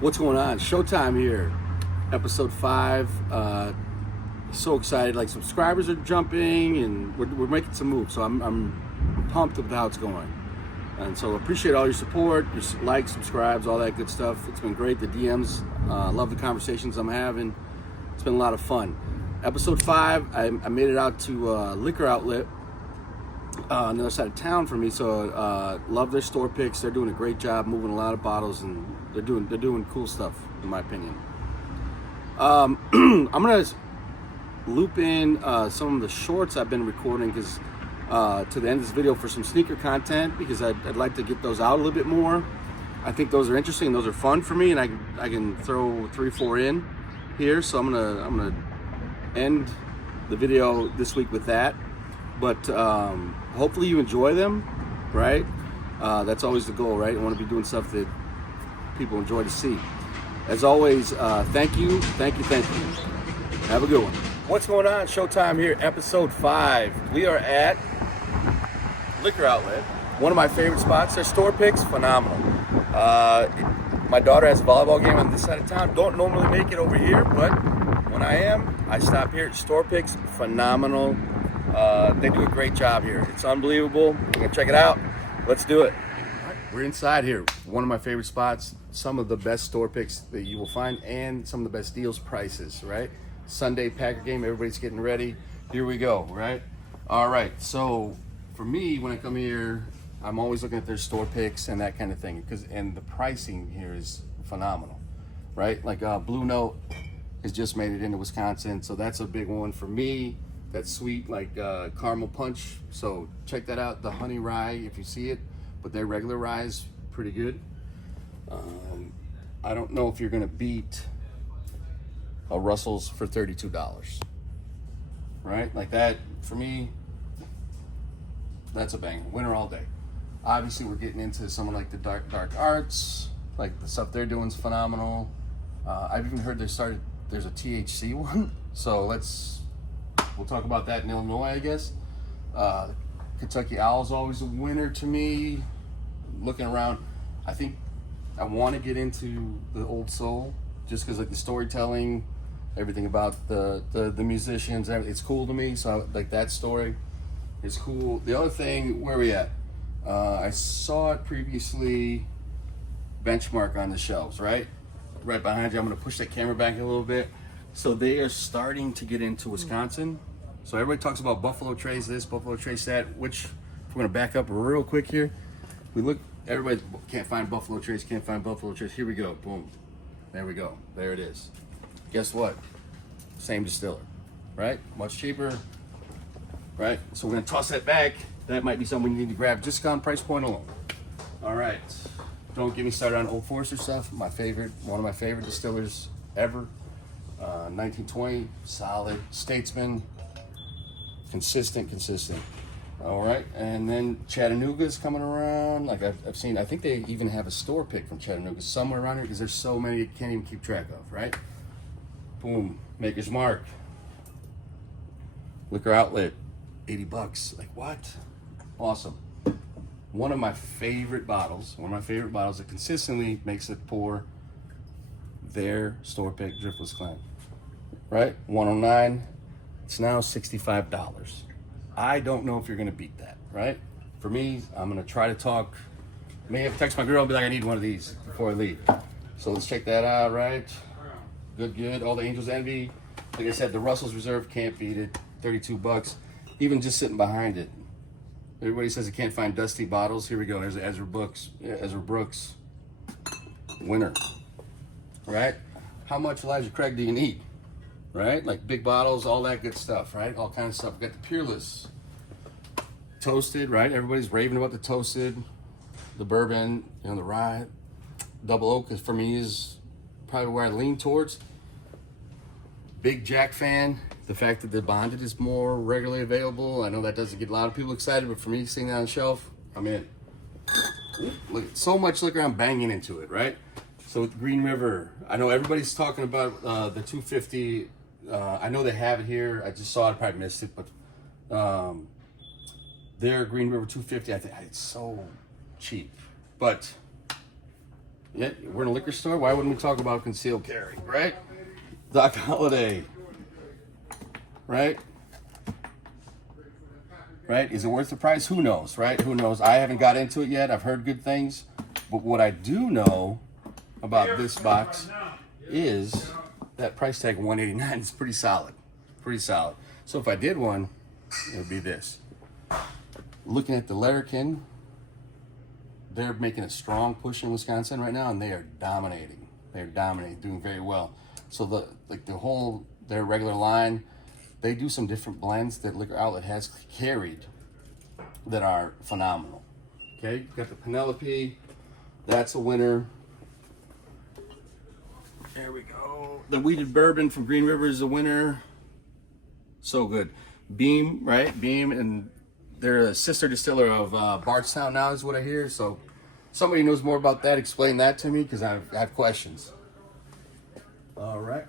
What's going on? Showtime here, episode 5. So excited! Like, subscribers are jumping, and we're making some moves. So I'm pumped with how it's going, and so appreciate all your support, your likes, subscribes, all that good stuff. It's been great. The DMs, love the conversations I'm having. It's been a lot of fun. Episode 5, I made it out to Liqour Outlet on the other side of town for me. So love their store picks. They're doing a great job moving a lot of bottles, and they're doing cool stuff in my opinion. I'm gonna loop in some of the shorts I've been recording because to the end of this video for some sneaker content, because I'd like to get those out a little bit more. I think those are interesting, those are fun for me, and I can throw 3-4 in here. So I'm gonna end the video this week with that. But hopefully you enjoy them, right? That's always the goal, right? I want to be doing stuff that people enjoy to see. As always, thank you. Have a good one. What's going on? Showtime here, episode 5. We are at Liqour Outlet, one of my favorite spots. Their store picks, phenomenal. My daughter has a volleyball game on this side of town. Don't normally make it over here, but when I am, I stop here. Store picks, phenomenal. They do a great job here. It's unbelievable. We're gonna check it out. Let's do it. All right, we're inside here. One of my favorite spots. Some of the best store picks that you will find, and some of the best deals, prices, right? Sunday Packer game, everybody's getting ready. Here we go, right? All right, so for me, when I come here, I'm always looking at their store picks and that kind of thing, and the pricing here is phenomenal, right? Like Blue Note has just made it into Wisconsin, so that's a big one for me. That's sweet, like caramel punch. So check that out, the honey rye, if you see it, but their regular rye is pretty good. I don't know if you're gonna beat a Russell's for $32, right? Like that, for me, that's a banger, winner all day. Obviously, we're getting into someone like the dark arts, like the stuff they're doing is phenomenal. I've even heard there's a THC one, so we'll talk about that in Illinois, I guess. Kentucky Owl's always a winner to me. Looking around, I think I want to get into the Old Soul, just because like the storytelling, everything about the musicians, it's cool to me. So like that story is cool. The other thing, where are we at? I saw it previously, Benchmark on the shelves, right behind you. I'm going to push that camera back a little bit. So they are starting to get into Wisconsin. So everybody talks about Buffalo Trace this, Buffalo Trace that, which, if we're going to back up real quick here, we look, everybody can't find Buffalo Trace. Here we go, boom. There we go, there it is. Guess what? Same distiller, right? Much cheaper, right? So we're going to toss that back. That might be something we need to grab, discount price point alone. All right, don't get me started on Old Forester stuff. One of my favorite distillers ever. 1920, solid, statesman, consistent. All right, and then Chattanooga's coming around. Like I've seen, I think they even have a store pick from Chattanooga somewhere around here, because there's so many you can't even keep track of, right? Boom, Maker's Mark, Liqour Outlet, $80. Like what? Awesome. One of my favorite bottles that consistently makes it pour, their store pick Driftless Clan, right? 109, it's now $65. I don't know if you're gonna beat that, right? For me, I'm gonna try to talk, may have to text my girl and be like, I need one of these before I leave. So let's check that out, right? Good. All the Angels Envy. Like I said, the Russell's Reserve, can't beat it. $32. Even just sitting behind it. Everybody says they can't find dusty bottles. Here we go. There's Ezra Brooks. Winner. Right? How much Elijah Craig do you need? Right? Like big bottles, all that good stuff, right? All kinds of stuff. We got the Peerless. Toasted, right? Everybody's raving about the Toasted. The bourbon, the rye. Double Oak, for me, is probably where I lean towards. Big Jack fan. The fact that the bonded is more regularly available, I know that doesn't get a lot of people excited, but for me, seeing that on the shelf, I'm in. Look, so much liquor, I'm banging into it, right? So with Green River, I know everybody's talking about the 250. I know they have it here. I just saw it, probably missed it, but their Green River 250, I think it's so cheap. But Yeah, we're in a liquor store. Why wouldn't we talk about concealed carry, right? Doc Holliday, right? Right? Is it worth the price? Who knows, right? Who knows? I haven't got into it yet. I've heard good things. But what I do know about this box is that price tag $189 is pretty solid. Pretty solid. So if I did one, it would be this. Looking at the Larrikin, they're making a strong push in Wisconsin right now, and they are dominating. They're dominating, doing very well. So their regular line, they do some different blends that Liqour Outlet has carried that are phenomenal. Okay, you got the Penelope, that's a winner. There we go. The Wheated Bourbon from Green River is a winner. So good. Beam, right? Beam, and they're a sister distiller of Bardstown now is what I hear. So somebody knows more about that, explain that to me, because I have questions. All right.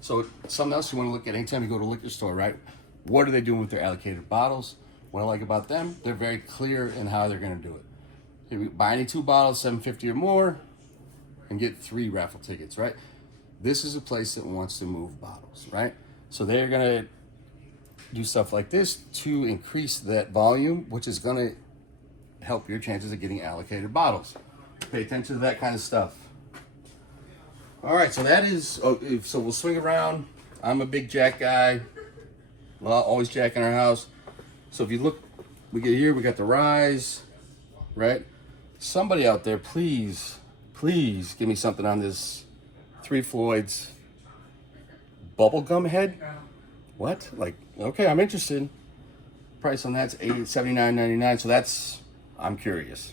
So something else you want to look at anytime you go to a liquor store, right? What are they doing with their allocated bottles? What I like about them, they're very clear in how they're going to do it. You buy any 2 bottles, $7.50 or more, and get 3 raffle tickets, right? This is a place that wants to move bottles, right? So they're going to do stuff like this to increase that volume, which is going to help your chances of getting allocated bottles. Pay attention to that kind of stuff. All right, so that is, so we'll swing around. I'm a big Jack guy. Well, always Jack in our house. So if you look, we get here, we got the Rise, right? Somebody out there, please give me something on this 3 Floyds bubblegum head. What? Like, okay, I'm interested. Price on that's $79.99. So that's, I'm curious.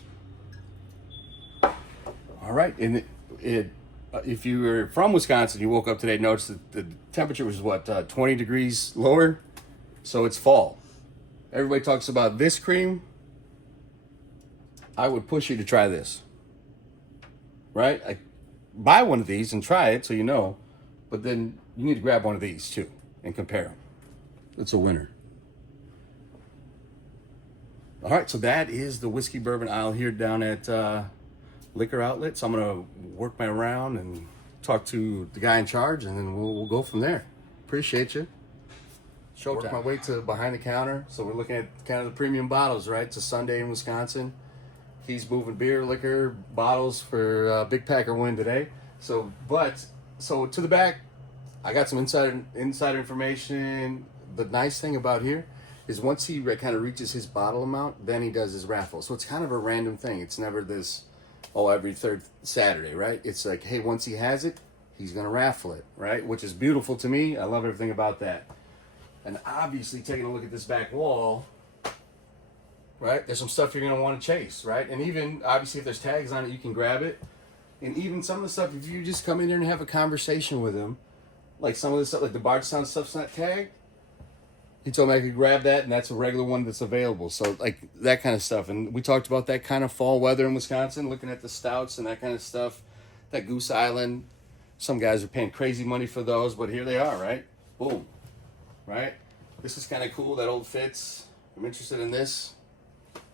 All right, and if you were from Wisconsin, you woke up today, noticed that the temperature was what, 20 degrees lower? So it's fall. Everybody talks about this cream. I would push you to try this. Right? Buy one of these and try it so you know. But then you need to grab one of these too and compare them. It's a winner. All right, so that is the whiskey bourbon aisle here down at Liqour Outlet. So I'm gonna work my round and talk to the guy in charge, and then we'll go from there. Appreciate you. Work my way to behind the counter. So we're looking at kind of the premium bottles, right? It's a Sunday in Wisconsin. He's moving beer, liquor, bottles for Big Packer win today. So to the back, I got some insider information. The nice thing about here is once he kind of reaches his bottle amount, then he does his raffle. So it's kind of a random thing. It's never this, every third Saturday, right? It's like, hey, once he has it, he's going to raffle it, right? Which is beautiful to me. I love everything about that. And obviously, taking a look at this back wall, right? There's some stuff you're going to want to chase, right? And even, obviously, if there's tags on it, you can grab it. And even some of the stuff, if you just come in there and have a conversation with him, like some of the stuff, like the Bardstown stuff's not tagged, he told me I could grab that, and that's a regular one that's available. So, like, that kind of stuff. And we talked about that kind of fall weather in Wisconsin, looking at the stouts and that kind of stuff. That Goose Island, some guys are paying crazy money for those, but here they are, right? Boom. Right? This is kind of cool, that old Fitz. I'm interested in this.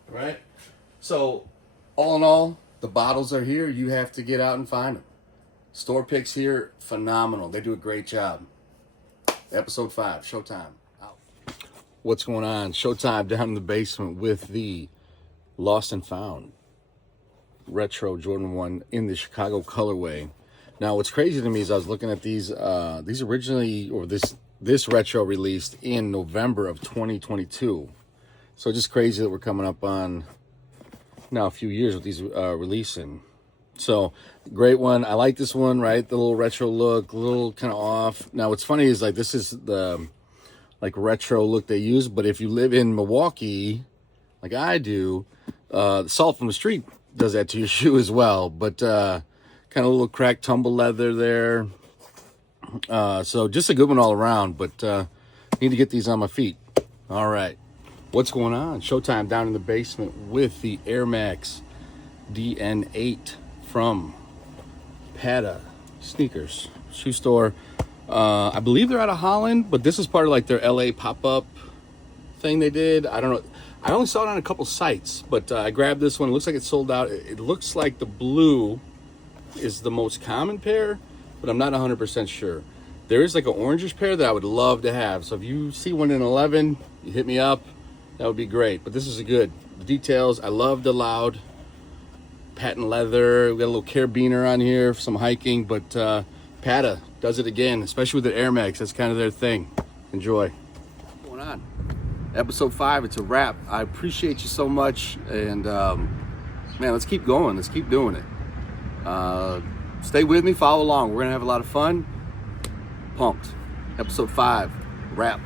Right? So, all in all, the bottles are here. You have to get out and find them. Store picks here, phenomenal. They do a great job. Episode 5, Showtime. Out. What's going on? Showtime down in the basement with the Lost and Found Retro Jordan 1 in the Chicago colorway. Now, what's crazy to me is I was looking at these originally, or this retro released in November of 2022. So just crazy that we're coming up on now a few years with these releasing. So great one. I like this one, right? The little retro look, a little kind of off. Now what's funny is like this is the like retro look they use, but if you live in Milwaukee, like I do, the Salt from the Street does that to your shoe as well. But kind of a little cracked tumble leather there. So just a good one all around, but need to get these on my feet. All right. What's going on? Showtime down in the basement with the Air Max DN8 from Patta Sneakers shoe store. I believe they're out of Holland, but this is part of like their LA pop-up thing they did. I don't know. I only saw it on a couple sites, but I grabbed this one. It looks like it's sold out. It looks like the blue is the most common pair, but I'm not 100% sure. There is like an orangish pair that I would love to have. So if you see one in 11, you hit me up. That would be great. But this is good. The details, I love the loud patent leather. We got a little carabiner on here for some hiking, but Patta does it again, especially with the Air Max. That's kind of their thing. Enjoy. What's going on? Episode 5, it's a wrap. I appreciate you so much, and man, let's keep going. Let's keep doing it. Stay with me, follow along. We're gonna have a lot of fun. Pumped. Episode 5, wrap.